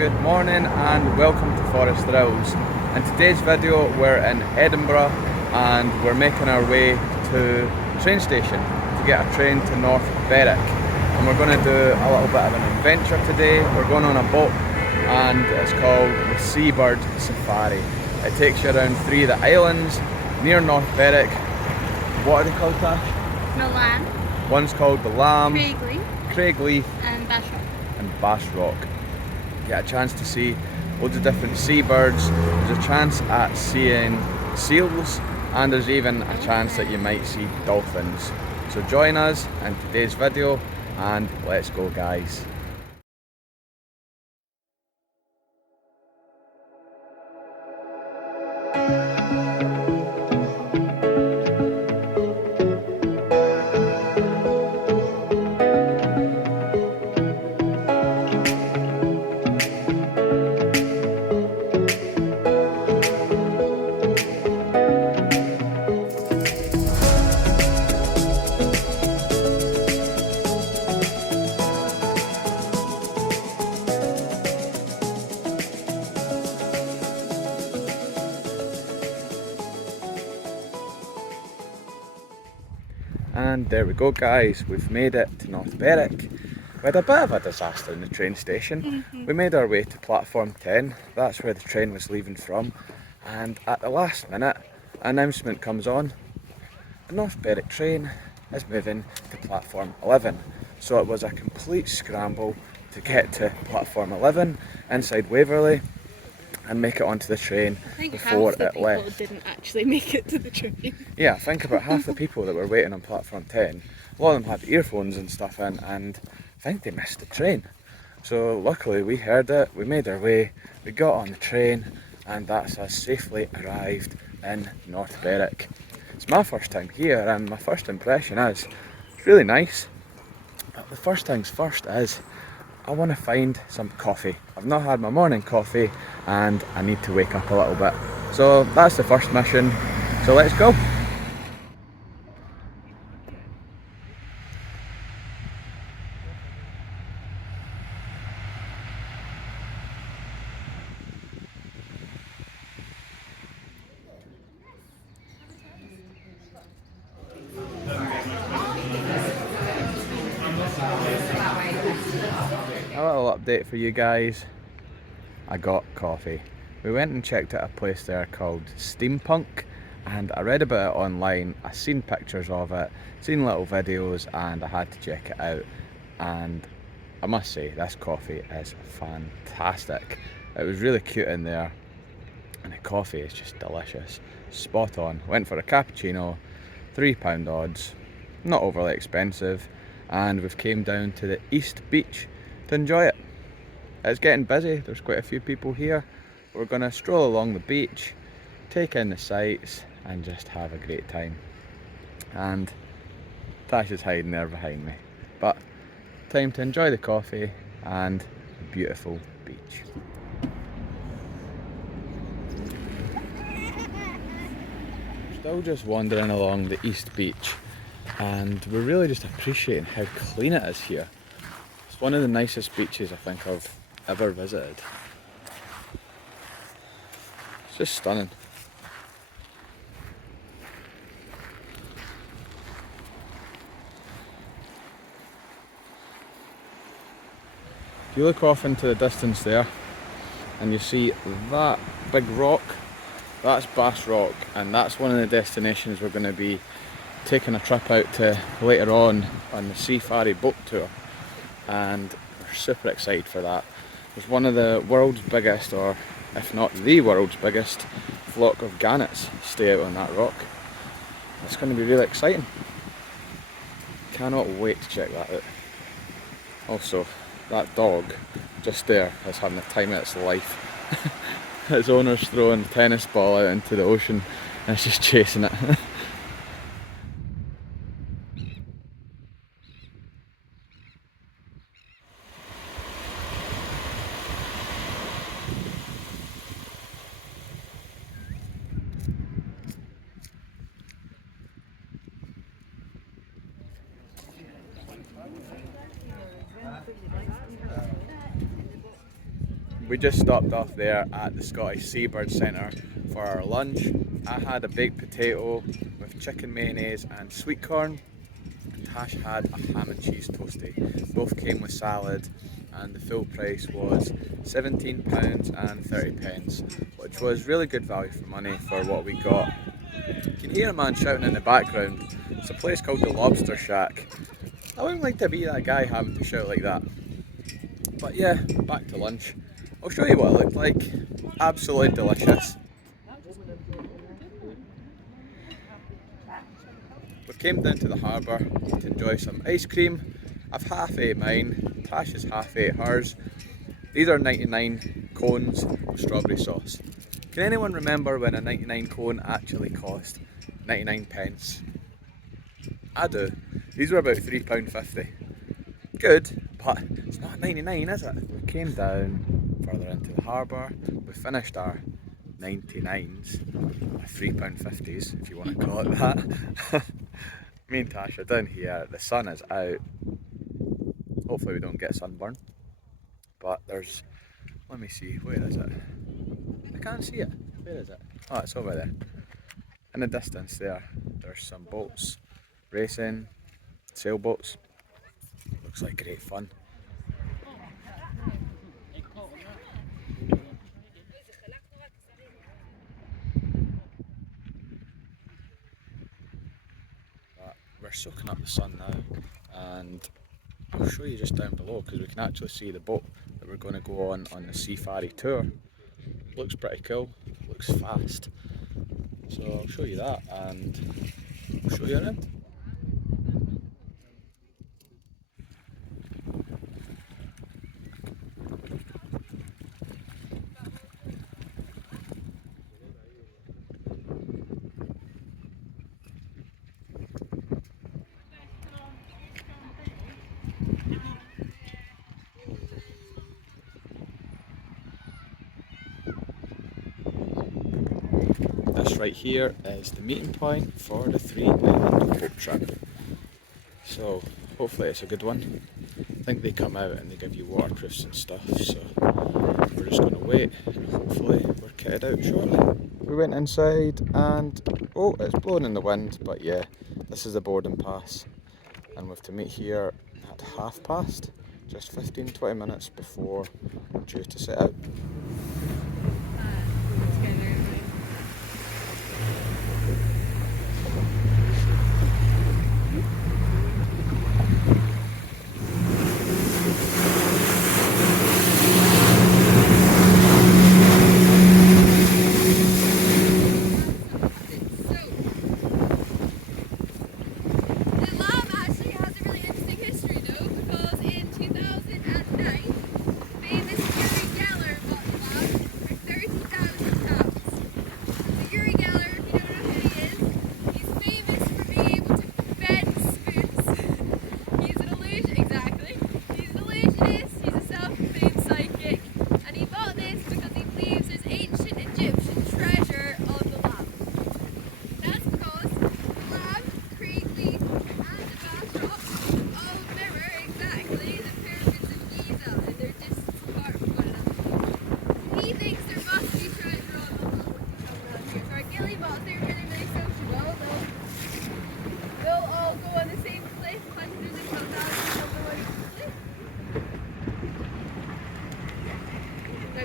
good morning and welcome to Forest Thrills. In today's video we're in Edinburgh and we're making our way to the train station to get a train to North Berwick, and we're going to do a little bit of an adventure today. We're going on a boat and it's called the Seabird Safari. It takes you around 3 of the islands near North Berwick. What are they called, Tash? Milan. One's called the Lamb, Craigleith, and Bass Rock. Get a chance to see loads of different seabirds. There's a chance at seeing seals, and there's even a chance that you might see dolphins. So join us in today's video and let's go, guys. And there we go, guys, we've made it to North Berwick. We had a bit of a disaster in the train station. We made our way to platform 10, that's where the train was leaving from, and at the last minute, an announcement comes on. The North Berwick train is moving to platform 11. So it was a complete scramble to get to platform 11 inside Waverley and make it onto the train before it left. People didn't actually make it to the train. Yeah, think about half the people that were waiting on platform 10. A lot of them had earphones and stuff in, and I think they missed the train. So luckily we heard it, we made our way, we got on the train, and that's us safely arrived in North Berwick. It's my first time here, and my first impression is it's really nice. But the first things first is I want to find some coffee. I've not had my morning coffee and I need to wake up a little bit. So that's the first mission. So let's go. A little update for you guys. I got coffee. We went and checked out a place there called Steampunk, and I read about it online. I seen pictures of it, seen little videos, and I had to check it out. And I must say, this coffee is fantastic. It was really cute in there, and the coffee is just delicious. Spot on. Went for a cappuccino, £3 odds, not overly expensive, and we've came down to the East Beach to enjoy it. It's getting busy, there's quite a few people here. We're going to stroll along the beach, take in the sights and just have a great time. And Tash is hiding there behind me. But time to enjoy the coffee and the beautiful beach. We're still just wandering along the East Beach, and we're really just appreciating how clean it is here. It's one of the nicest beaches I think I've ever visited. It's just stunning. If you look off into the distance there and you see that big rock, that's Bass Rock, and that's one of the destinations we're going to be taking a trip out to later on the Safari boat tour, and we're super excited for that. There's one of the world's biggest, or if not the world's biggest, flock of gannets stay out on that rock. It's going to be really exciting. Cannot wait to check that out. Also, that dog just there is having the time of its life. Its owner's throwing a tennis ball out into the ocean and it's just chasing it. We just stopped off there at the Scottish Seabird Centre for our lunch. I had a baked potato with chicken mayonnaise and sweet corn. Tash had a ham and cheese toastie. Both came with salad, and the full price was £17.30, which was really good value for money for what we got. You can hear a man shouting in the background. It's a place called the Lobster Shack. I wouldn't like to be that guy having to shout like that. But yeah, back to lunch. I'll show you what it looked like. Absolutely delicious. We came down to the harbour to enjoy some ice cream. I've half ate mine, Tash has half ate hers. These are 99 cones with strawberry sauce. Can anyone remember when a 99 cone actually cost 99 pence? I do. These were about £3.50. Good, but it's not 99, is it? We came down further into the harbour. We finished our 99s, or £3.50s if you want to call it that. Me and Tash are down here, the sun is out. Hopefully we don't get sunburn. But there's, let me see, where is it? I can't see it. Where is it? Oh, it's over there. In the distance there, there's some boats racing, sailboats. Looks like great fun. But we're soaking up the sun now, and I'll show you just down below because we can actually see the boat that we're going to go on the Safari tour. Looks pretty cool, looks fast. So I'll show you that and I'll show you around. This right here is the meeting point for the 3-island boat trip. So hopefully it's a good one. I think they come out and they give you waterproofs and stuff, so we're just going to wait and hopefully we're kitted out shortly. We went inside and oh, it's blowing in the wind, but yeah, this is the boarding pass and we have to meet here at past, just 15-20 minutes before we're due to set out.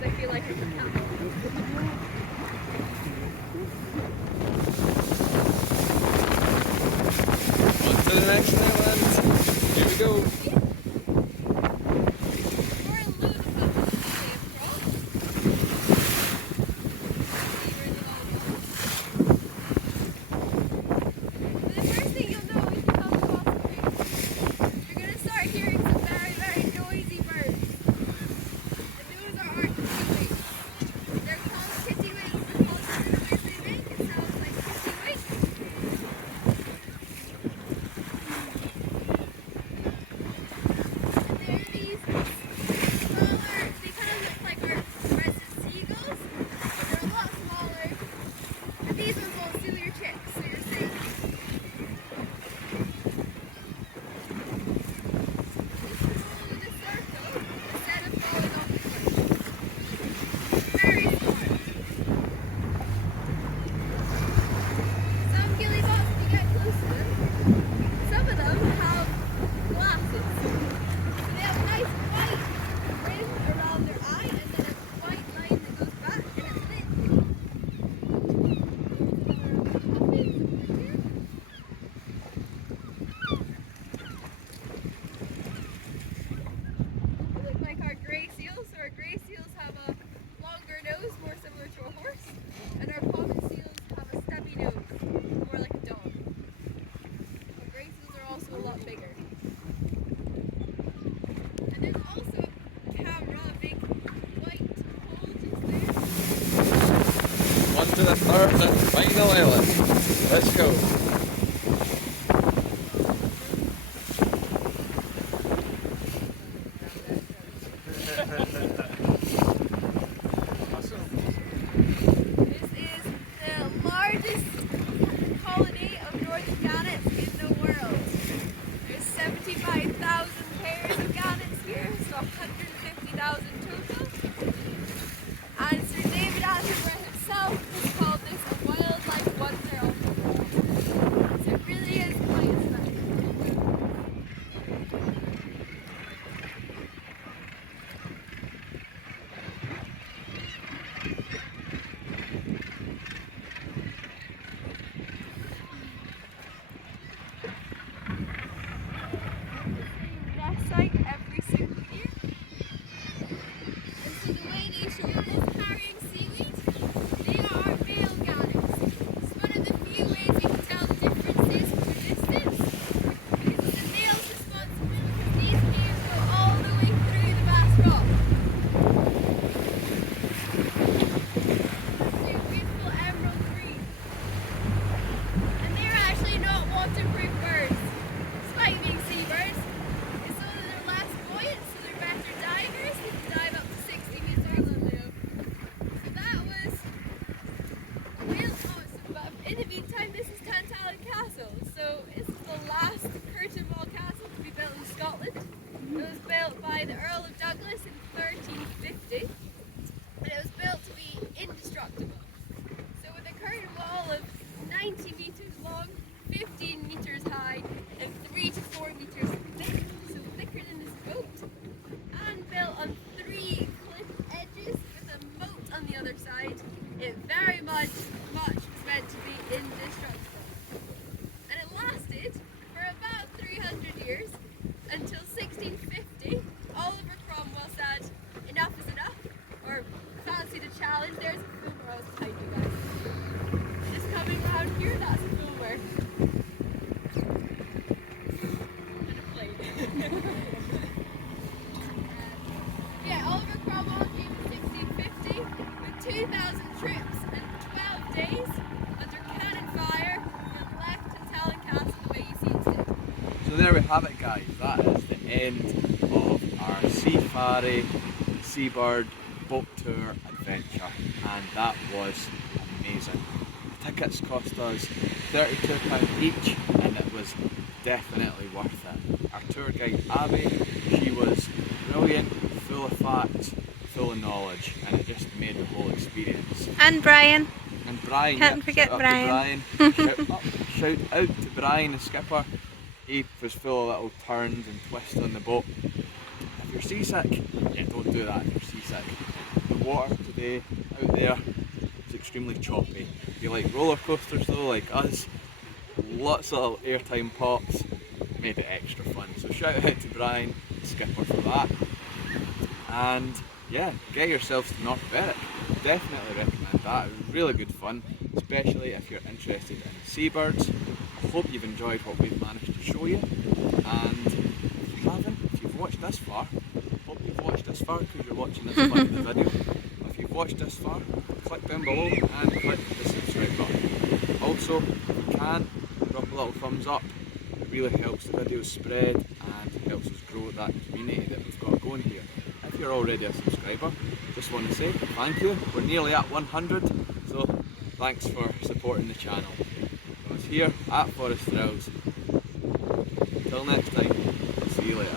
I feel like it's a camel. On to the next island. Here we go. to the third and final island. Let's go. This is the largest colony of northern gannets in the world. There's 75,000 pairs of gannets here, so 150,000 total. And Sir David Attenborough himself has called this a wildlife wonder of the world. So it really is quite a sight. Nest site every single year. And so the way they show this carrying seaweed, they are male gannets. It's one of the few ways we can tell differences from a distance. Because it's the male's responsibility because these males go all the way through the vast rock. They're beautiful emerald green. And they're actually not waterproof birds, despite being seabirds. It's so that they're less buoyant, so they're better divers. They can dive up to 60 meters. So that was real awesome. But in the meantime, this is Tantallon Castle. So this is the last curtain wall castle to be built in Scotland. It was built by the Earl of Douglas in 1350, and it was built to be indestructible. So with a curtain wall of 90 meters long, 15 meters high, and 3 to 4 meters thick, so thicker than this boat, and built on 3 cliff edges with a moat on the other side, it very much was meant to be indestructible. And it lasted for about 300 years until 1650. Oliver Cromwell said, "Enough is enough," or "Fancy the challenge." There's a filmer outside you guys. Just coming around here, that's a filmer. And a plane. Yeah, Oliver Cromwell came in 1650 with 2,000 troops and 12 days under cannon fire and left Tantallon Castle the way you see it today. So there we have it, guys. That is the end of our Safari Seabird boat tour adventure, and that was amazing. The tickets cost us £32 each, and it was definitely worth it. Our tour guide Abby, she was brilliant, full of facts, full of knowledge, and it just made the whole experience. And Brian. And Brian, Can't yep, forget shout Brian. out to Brian. Shout out to Brian, the skipper. He was full of little turns and twists on the boat. If you're seasick, yeah, don't do that if you're seasick. The water today out there is extremely choppy. If you like roller coasters though, like us, lots of little airtime pops made it extra fun. So shout out to Brian, the skipper, for that. And yeah, get yourselves to North Berwick. Definitely recommend that. It was really good fun, especially if you're interested in seabirds. I hope you've enjoyed what we've managed to show you. And if you haven't, if you've watched this far, hope you've watched this far because you're watching this part of the video. If you've watched this far, click down below and click the subscribe button. Also, if you can, drop a little thumbs up. It really helps the videos spread and helps us grow that community that we've got going here. If you're already a subscriber, just want to say thank you. We're nearly at 100, so thanks for supporting the channel. I was here at Forest Thrills. Until next time, see you later.